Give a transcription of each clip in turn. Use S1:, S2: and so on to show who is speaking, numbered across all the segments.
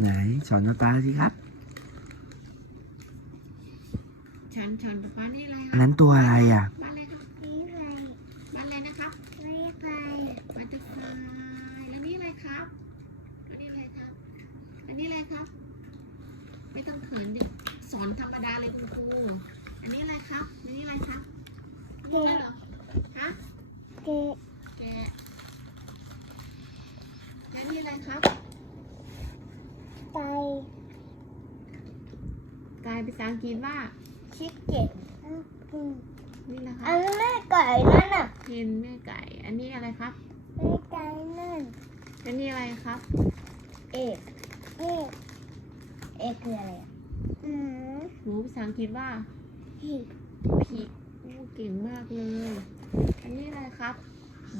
S1: ไหนสอนตาสิครับ
S2: ฉันฉันป้านี่อะไร
S1: อะนั้นตัวอะไรอ่ะ
S3: บ้านอะไรครับ
S2: บ้านอะไรนะครับไม่ไปมานจะคลาแล้วนี่อะไรครับนี่อะไรครับ อันนี้อะไรครับ ไม่ต้องเขินสอนธรรมดาเลยคุณครู อันนี้อะไรครับ อันนี้อะไรครับเกะฮะ
S4: เกะเกะ
S2: แล้วนี่อะไรครับษาอังกฤษว่าชิคเก้นี่นะคะอัน
S4: แม่ไก่นั่นอ่ะ
S2: เห็นแม่ไก่ อันนี้อะไรครับแ
S4: ม่ไก่นั่น
S2: อันนี้อะไรครับ
S4: เอกเอกเอกคืออะไร
S2: หนูภาษาอังกฤษว่าผิดผิดเก่งมากเลยอันนี้อะไรครับ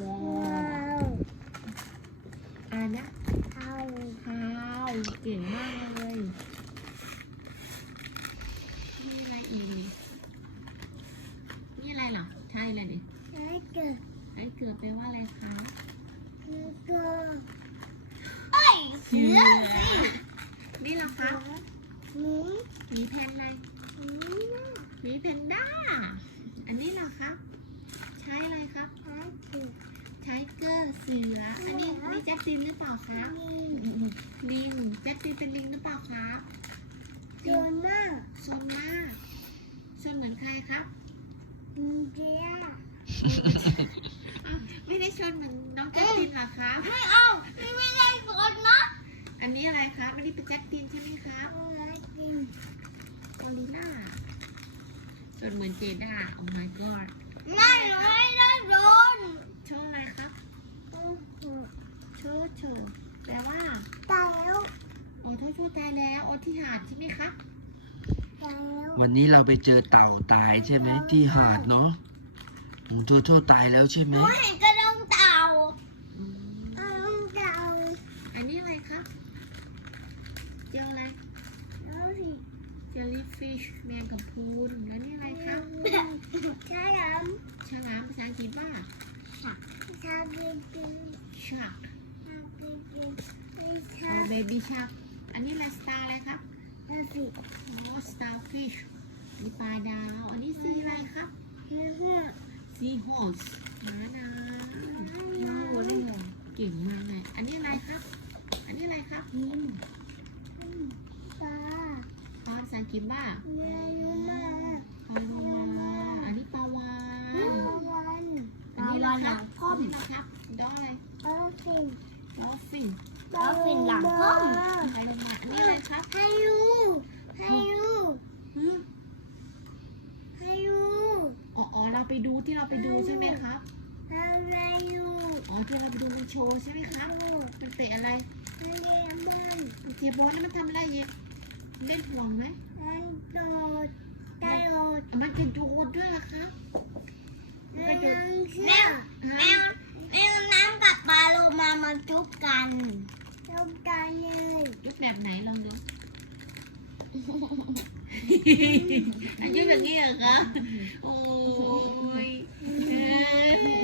S4: วอาอันนี้ข้าว
S2: ข้าเก่งมากเลยเจ๊ว่าอะไรคะ
S4: เกอเอ้
S2: เสือสินี่หรอคะหมีหมีแพนอะไรหมีแพนด้า อันนี้หรอคะใช้อะไรครับ
S4: ใช้เกอร์
S2: ใช้เกอร์เสือ อันนี้นี่แจ็คตินหรือเปล่าคะลิงแจ็คตินเป็นลิงหรือเปล่าคะโซนมาโซนมาโซนเหมือนใครครับลิงเจม่ได้ชนเหมือนน้องแจ็คตินหรอครับ
S4: ไม่เอาไม่ไม่ได้ชนนะ
S2: อันนี้อะไรครับอันนี้เป็นแจ็คตินใช่ไหมครับแจ็คตินกอลิน่าชนเหมือนเจด้าโอ้ my god
S4: ไม่ไม่ได้ชน
S2: ชนอะไรครับชเชนแปลว่า ตายแล้วโอ้ทัษทตายแล้วโอ้ที่หาดใช่ไหมคะ
S1: วันนี้เราไปเจอเต่าตายใช่ไหมที่หาดเนาะโชโชตายแล้วใช่ไหม
S4: หนูเห็นกระ
S2: จออะไรเจลลี่ฟิชแมงกะพรุนแล้วนี่อะไรครับฉลามฉลามภาษาอังกฤษว่าชาร์ก
S4: ชาร์กช
S2: าร์เบบี้ชารกอันนี้อะไรสตาร์อะไรครับนี่สิโอ้สตาร์ฟิชมีปลาดาวอันนี้สีอะไรครับซีฮอสม้าน้น้าวัวเลยเก่งมากเลย อันนี้อะไรครับิมบ้าปลาโลมาอันนี้ปาวานอันนี้อมนะครับดออะไรลอฟินลอฟินลอฟินหลังคอมปลาโมาอันนี้อะไรครับ
S4: ไฮยูไฮยูไฮยู
S2: อ๋อเราไปดูที่เราไปดูใช่ไหมครับ
S4: ไฮยู
S2: อ๋อที่เราไปดูมนโชว์ใช่ไหมครับเป็นเตะอะไร
S4: เตะบอล
S2: เตบอลแล้วมันทำอะไรเย่เล่นห่วงไหม
S4: รดไก่โรด
S2: มันกินทุกคนด้วยนะคะ
S4: แมวแมวแมวน้ำกับปลาโลมามันทุกกันทุกกันเลย
S2: ทุกแบบไหนลองดูอายุแบบนี้เหรอคะโอ้ย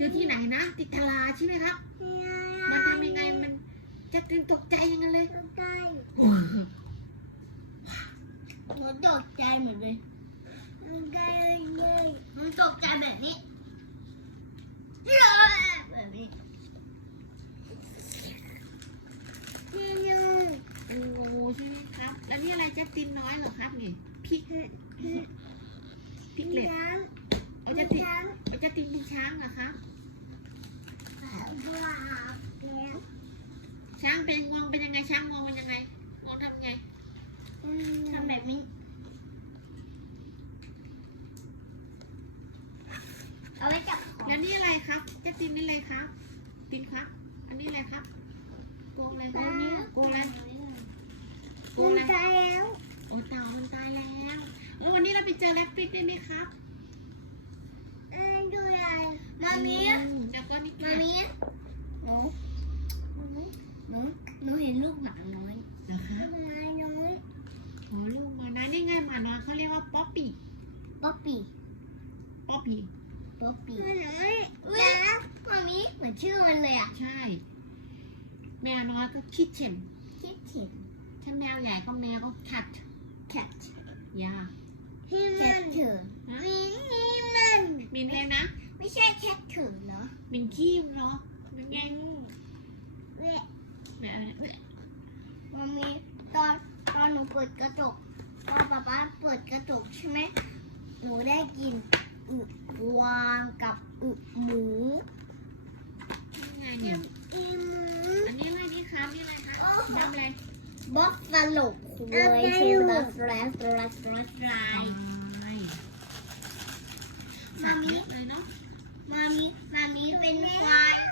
S2: จอที่ไหนนะติดตลาใช่ไหมครับมันทำยังไงมันจะตื่นตกใจยังไงเลยต
S4: กใจหนูตกใจเหมือนเลยมันตกใจแบบนี้แบบนนีี้้่่ย
S2: โอใชไหมครับ แล้วนี่อะไรจะตินน้อยเหรอครับนี่พริกพีิเล็ก
S4: นี้เอาไว้จับ
S2: แล้วนี่อะไรครับจะติ้นนี่เลยครับตินครับ อันนี้อะไรครับโกเลยโกนี้โกเลย
S4: โกเตายแล้ว
S2: โอ้ตายมันตายแล้วแล้ว วันนี้เราไปเจอแรปปิ้งได้ไหมครับ
S4: เออดูอะไรมามีเแล้วก็นี่นงมามี็ปี้แล้วมามีเหมือนชื่อมันเลยอ่ะ
S2: ใช่ แมวน้อยก็คิดเช่นคิดเช่นถ้าแมวใหญ่ก็แมวก็คัดคัดยาพีมันเถอะ
S4: มินมันมินเลยนะไม่ใช่แคทเถอะเนาะ
S2: มินขี้เนาะมันแง่งูเว้ย
S4: มามีตอนตอนหนูเปิดกระจกพอป๊าป๊าเปิดกระจกใช่ไหมหนูได้กินอึวางกับอึหมูอีหม
S2: อันนี้อะไรนี่คะมีอะไรคะน้ำอะไร
S4: บ็อก์ตลกควยชูบัฟแฟลสแฟลไลมามิมามิมามิเป็นควาย